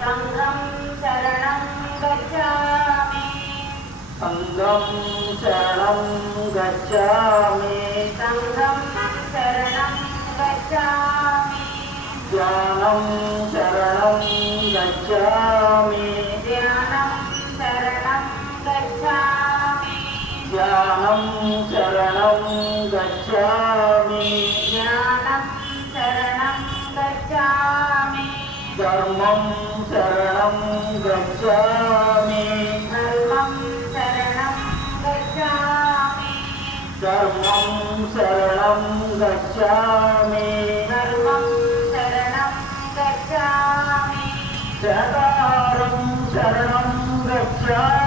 संघं शरणं गच्छामि संघं शरणं गच्छामि संघं शरणं गच्छामि ध्यानं शरणं गच्छामि ध्यानं शरणं गच्छामि ध्यानं शरणं गच्छामि ध्यानं शरणं गच्छामि धर्मं शरणं गच्छामि धर्मं शरणं गच्छामि धर्मं शरणं गच्छामि धर्मं शरणं गच्छामि चकारं शरणं गच्छामि